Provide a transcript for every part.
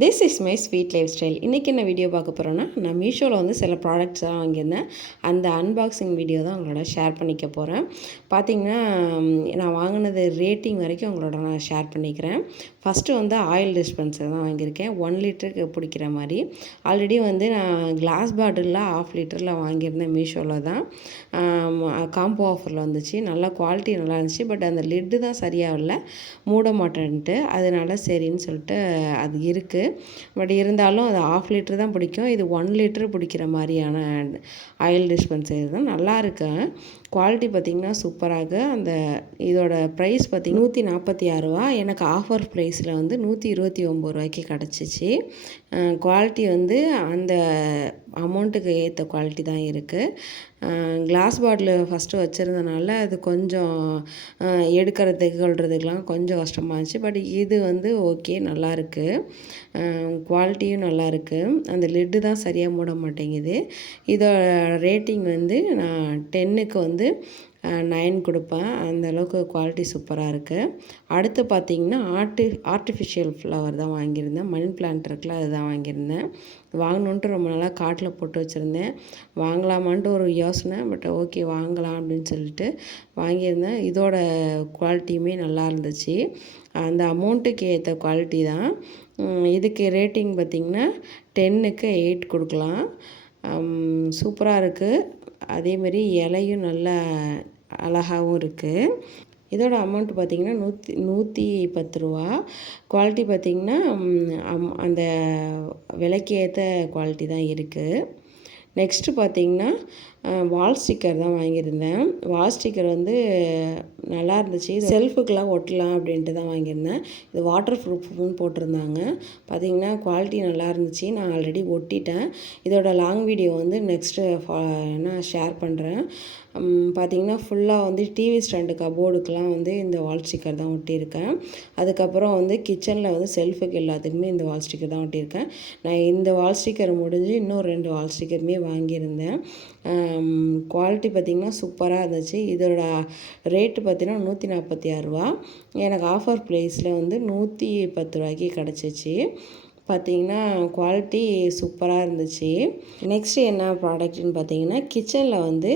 This is my sweet life style இன்றைக்கி என்ன video பார்க்க போகிறோன்னா நான் மீஷோவில் வந்து சில ப்ராடக்ட்ஸ்லாம் வாங்கியிருந்தேன். அந்த அன்பாக்சிங் வீடியோ தான் உங்களோட ஷேர் பண்ணிக்க போகிறேன் பார்த்தீங்கன்னா நான் வாங்கினது ரேட்டிங் வரைக்கும் உங்களோட நான் ஷேர் பண்ணிக்கிறேன். ஃபஸ்ட்டு வந்து ஆயில் டிஸ்பென்சர் தான் வாங்கியிருக்கேன். ஒன் லிட்டருக்கு பிடிக்கிற மாதிரி. ஆல்ரெடி வந்து நான் கிளாஸ் பாட்டிலில் ஆஃப் லிட்டரில் வாங்கியிருந்தேன் மீஷோவில் தான். காம்போ ஆஃபரில் வந்துச்சு. நல்லா குவாலிட்டி நல்லா இருந்துச்சு. பட் அந்த லிட்டு தான் சரியாக இல்லை மூட மாட்டேன்ட்டு. அதனால சரின்னு சொல்லிட்டு அது இருக்குது பட் இருந்தாலும் அது ஆஃப் லிட்டர் தான் பிடிக்கும். இது ஒன் லிட்டர் பிடிக்கிற மாதிரியான ஆயில் டிஸ்பென்சர் தான். நல்லா இருக்கு. குவாலிட்டி பார்த்திங்கன்னா சூப்பராக அந்த இதோட ப்ரைஸ் பார்த்திங்க நூற்றி நாற்பத்தி ஆறுரூவா எனக்கு ஆஃபர் ப்ரைஸில் வந்து நூற்றி இருபத்தி ஒம்பது ரூபாய்க்கு கிடச்சிச்சு. குவாலிட்டி வந்து அந்த அமௌண்ட்டுக்கு ஏற்ற குவாலிட்டி தான் இருக்குது கிளாஸ் பாட்டில் ஃபஸ்ட்டு வச்சுருந்தனால அது கொஞ்சம் எடுக்கிறதுக்கு கொள்றதுக்கெலாம் கொஞ்சம் கஷ்டமாக இருந்துச்சு. பட் இது வந்து ஓகே நல்லாருக்கு குவாலிட்டியும் நல்லா இருக்குது அந்த லிட்டு தான் சரியாக மூட மாட்டேங்குது. இதோட ரேட்டிங் வந்து நான் டென்னுக்கு வந்து வந்து நைன் கொடுப்பேன். அந்த அளவுக்கு குவாலிட்டி சூப்பராக இருக்குது அடுத்து பார்த்தீங்கன்னா ஆர்டி ஆர்டிஃபிஷியல் ஃப்ளவர் தான் வாங்கியிருந்தேன். மணி பிளான்ட் இருக்குல்ல அதுதான் வாங்கியிருந்தேன். வாங்கணுன்ட்டு ரொம்ப நாளாக காட்டில் போட்டு வச்சுருந்தேன். வாங்கலாமான்ட்டு ஒரு யோசனை பட் ஓகே வாங்கலாம் அப்படின்னு சொல்லிட்டு வாங்கியிருந்தேன். இதோட குவாலிட்டியுமே நல்லா இருந்துச்சு. அந்த அமௌண்ட்டுக்கு ஏற்ற குவாலிட்டி தான். இதுக்கு ரேட்டிங் பார்த்திங்கன்னா டென்னுக்கு எயிட் கொடுக்கலாம். சூப்பராக இருக்குது அதேமாரி இலையும் நல்லா அழகாகவும் இருக்குது இதோட அமௌண்ட் பார்த்திங்கன்னா நூற்றி நூற்றி பத்து ரூபா. குவாலிட்டி பார்த்திங்கன்னா அம்- அந்த விலைக்கு ஏற்ற குவாலிட்டி தான் இருக்குது நெக்ஸ்ட்டு பார்த்திங்கன்னா வால் ஸ்டிக்கர் தான் வாங்கியிருந்தேன். வால் ஸ்டிக்கர் வந்து நல்லா இருந்துச்சு. செல்ஃபுக்கெலாம் ஒட்டலாம் அப்படின்ட்டு தான் வாங்கியிருந்தேன். இது வாட்டர் ப்ரூஃப்னு போட்டிருந்தாங்க. பார்த்தீங்கன்னா குவாலிட்டி நல்லா இருந்துச்சு. நான் ஆல்ரெடி ஒட்டிட்டேன். இதோட லாங் வீடியோ வந்து நெக்ஸ்ட்டு நான் ஷேர் பண்ணுறேன் பார்த்தீங்கன்னா ஃபுல்லாக வந்து டிவி ஸ்டாண்டு கபோர்டுக்கெலாம் வந்து இந்த வால் ஸ்டிக்கர் தான் ஒட்டியிருக்கேன். அதுக்கப்புறம் வந்து கிச்சனில் வந்து செல்ஃபுக்கு எல்லாத்துக்குமே இந்த வால் ஸ்டிக்கர் தான் ஒட்டியிருக்கேன். நான் இந்த வால் ஸ்டிக்கர் முடிஞ்சு இன்னும் ரெண்டு வால் ஸ்டிக்கருமே வாங்கியிருந்தேன். குவாலிட்டி பார்த்திங்கன்னா சூப்பராக இருந்துச்சு. இதோட ரேட்டு பார்த்திங்கன்னா நூற்றி நாற்பத்தி ஆறு ரூபா. எனக்கு ஆஃபர் ப்ரைஸில் வந்து நூற்றி பத்து ரூபாய்க்கு கிடச்சிச்சு. பார்த்தீங்கன்னா குவாலிட்டி சூப்பராக இருந்துச்சு. நெக்ஸ்ட்டு என்ன ப்ராடக்ட்னு பார்த்தீங்கன்னா கிச்சனில் வந்து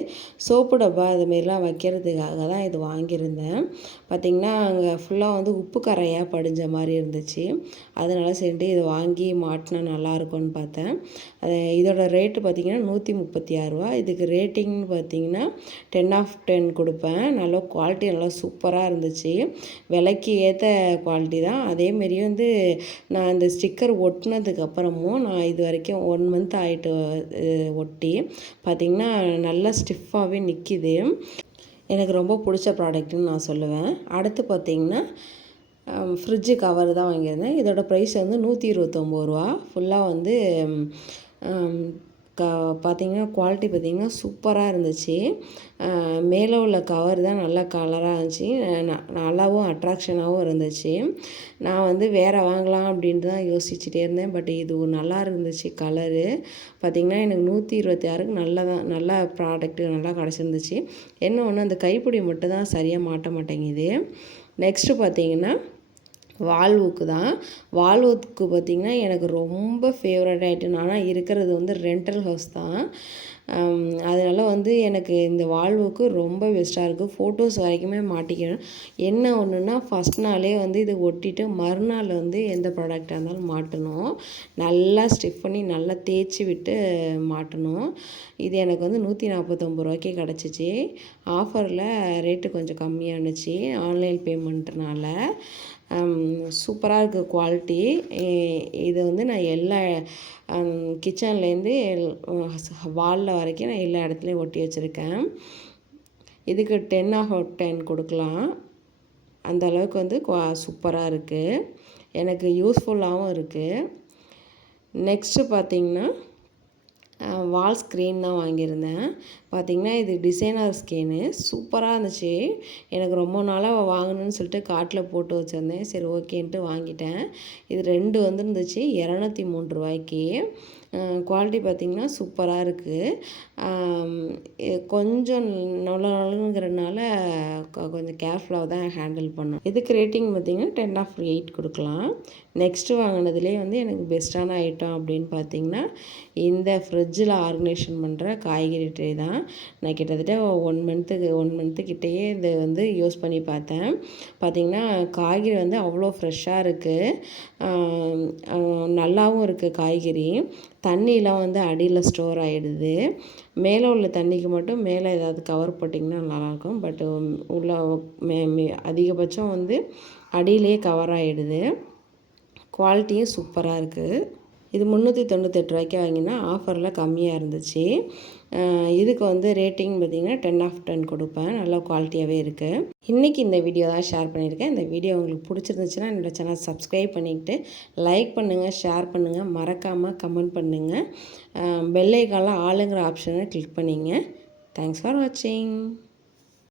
சோப்பு டப்பா அதுமாரிலாம் வைக்கிறதுக்காக தான் இது வாங்கியிருந்தேன். பார்த்தீங்கன்னா அங்கே ஃபுல்லாக வந்து உப்பு கரையாக படிஞ்ச மாதிரி இருந்துச்சு. அதனால சரின்ட்டு இதை வாங்கி மாட்டினா நல்லா இருக்கும்னு பார்த்தேன். அது இதோட ரேட்டு பார்த்தீங்கன்னா நூற்றி முப்பத்தி ஆறு ரூபா. இதுக்கு ரேட்டிங்னு பார்த்தீங்கன்னா டென் ஆஃப் டென் கொடுப்பேன். நல்லா குவாலிட்டி நல்லா சூப்பராக இருந்துச்சு. விலைக்கு ஏற்ற குவாலிட்டி தான். அதேமாரி வந்து நான் இந்த ஸ்டிக்கர் ஒட்டினதுக்கப்புறமும் நான் இது வரைக்கும் ஒன் மந்த் ஆகிட்டு ஒட்டி பார்த்திங்கன்னா நல்லா ஸ்டிஃபாகவே நிற்கிது எனக்கு ரொம்ப பிடிச்ச ப்ராடக்ட்னு நான் சொல்லுவேன். அடுத்து பார்த்திங்கன்னா ஃப்ரிட்ஜு கவர் தான் வாங்கியிருந்தேன். இதோடய ப்ரைஸ் வந்து நூற்றி இருபத்தொம்போது ரூபா. ஃபுல்லாக வந்து க பார்த்தீங்கன்னா குவாலிட்டி பார்த்திங்கன்னா சூப்பராக இருந்துச்சு. மேலே உள்ள கவர் தான் நல்லா கலராக இருந்துச்சு. நல்லாவும் அட்ராக்ஷனாகவும் இருந்துச்சு. நான் வந்து வேறு வாங்கலாம் அப்படின்ட்டு தான் யோசிச்சுட்டே இருந்தேன். பட் இது ஒரு நல்லா இருந்துச்சு கலரு பார்த்திங்கன்னா எனக்கு நூற்றி இருபத்தி ஆறுக்கு நல்லா தான் நல்லா ப்ராடக்ட்டு நல்லா கிடச்சிருந்துச்சு. என்ன ஒன்று அந்த கைப்பிடி மட்டும் தான் சரியாக மாட்ட மாட்டேங்குது. நெக்ஸ்ட்டு பார்த்தீங்கன்னா வால்வுக்கு தான் வால்வுக்கு பார்த்திங்கன்னா எனக்கு ரொம்ப ஃபேவரட் ஆகிட்டு ஆனால் இருக்கிறது வந்து ரெண்டல் ஹவுஸ் தான். அதனால் வந்து எனக்கு இந்த வால்வுக்கு ரொம்ப பெஸ்ட்டாக இருக்குது ஃபோட்டோஸ் வரைக்குமே மாட்டிக்கணும். என்ன ஒன்றுனா ஃபஸ்ட் நாளே வந்து இதை ஒட்டிட்டு மறுநாள் வந்து எந்த ப்ராடக்டாக இருந்தாலும் மாட்டணும். நல்லா ஸ்டிஃப் பண்ணி நல்லா தேய்ச்சி விட்டு மாட்டணும். இது எனக்கு வந்து நூற்றி நாற்பத்தொம்பது ரூபாய்க்கு கிடச்சிச்சு. ஆஃபரில் ரேட்டு கொஞ்சம் கம்மியாக இருந்துச்சு ஆன்லைன் பேமெண்ட்னால சூப்பராக இருக்குது குவாலிட்டி இது வந்து நான் எல்லா கிச்சன்லேருந்து வாலில் வரைக்கும் நான் எல்லா இடத்துலையும் ஒட்டி வச்சுருக்கேன். இதுக்கு டென் ஆஃப் டென் கொடுக்கலாம். அந்த அளவுக்கு வந்து சூப்பராக இருக்குது எனக்கு யூஸ்ஃபுல்லாகவும் இருக்குது நெக்ஸ்ட்டு பார்த்தீங்கன்னா வால் ஸ்க்ரீன் தான் வாங்கியிருந்தேன். பார்த்தீங்கன்னா இது டிசைனர் ஸ்கீனு சூப்பராக இருந்துச்சு. எனக்கு ரொம்ப நாளாக வாங்கணும்னு சொல்லிட்டு காட்டில் போட்டு வச்சுருந்தேன். சரி ஓகேன்ட்டு வாங்கிட்டேன். இது ரெண்டு வந்துருந்துச்சு. இரநூத்தி மூணு ரூபாய்க்கு. குவாலிட்டி பார்த்திங்கன்னா சூப்பராக இருக்குது கொஞ்சம் நல்ல நலங்கிறதுனால கொஞ்சம் கேர்ஃபுல்லாக தான் ஹேண்டில் பண்ணோம் இதுக்கு ரேட்டிங் பார்த்திங்கன்னா டென் ஆஃப் எயிட் கொடுக்கலாம். நெக்ஸ்ட்டு வாங்கினதுலேயே வந்து எனக்கு பெஸ்ட்டான ஐட்டம் அப்படின்னு பார்த்தீங்கன்னா இந்த ஃப்ரிட்ஜில் ஆர்கனைசேஷன் பண்ணுற காய்கறி ட்ரே தான். நான் கிட்டத்தட்ட ஒன் மந்த்துக்கு ஒன் மந்த்துக்கிட்டேயே இது வந்து யூஸ் பண்ணி பார்த்தேன். பார்த்திங்கன்னா காய்கறி வந்து அவ்வளோ ஃப்ரெஷ்ஷாக இருக்குது நல்லாவும் இருக்குது காய்கறி. தண்ணியெலாம் வந்து அடியில் ஸ்டோர் ஆகிடுது மேலே உள்ள தண்ணிக்கு மட்டும் மேலே ஏதாவது கவர் போட்டிங்கன்னா நல்லாயிருக்கும். பட்டு உள்ள மே மே அதிகபட்சம் வந்து அடியிலே கவர் ஆகிடுது குவாலிட்டியும் சூப்பராக இருக்குது இது முந்நூற்றி தொண்ணூத்தெட்டு ரூபாய்க்கு வாங்கினா ஆஃபரில் கம்மியாக இருந்துச்சு. இதுக்கு வந்து ரேட்டிங் பார்த்திங்கன்னா டென் ஆஃப் டென் கொடுப்பேன். நல்ல குவாலிட்டியாகவே இருக்குது இன்றைக்கி இந்த வீடியோ தான் ஷேர் பண்ணியிருக்கேன். இந்த வீடியோ உங்களுக்கு பிடிச்சிருந்துச்சுன்னா என்னோடய சேனல் சப்ஸ்கிரைப் பண்ணிவிட்டு லைக் பண்ணுங்கள் ஷேர் பண்ணுங்கள் மறக்காமல் கமெண்ட் பண்ணுங்கள் பெல்லைக்கால ஆளுங்கிற ஆப்ஷனை கிளிக் பண்ணிங்க. தேங்க்ஸ் ஃபார் வாட்சிங்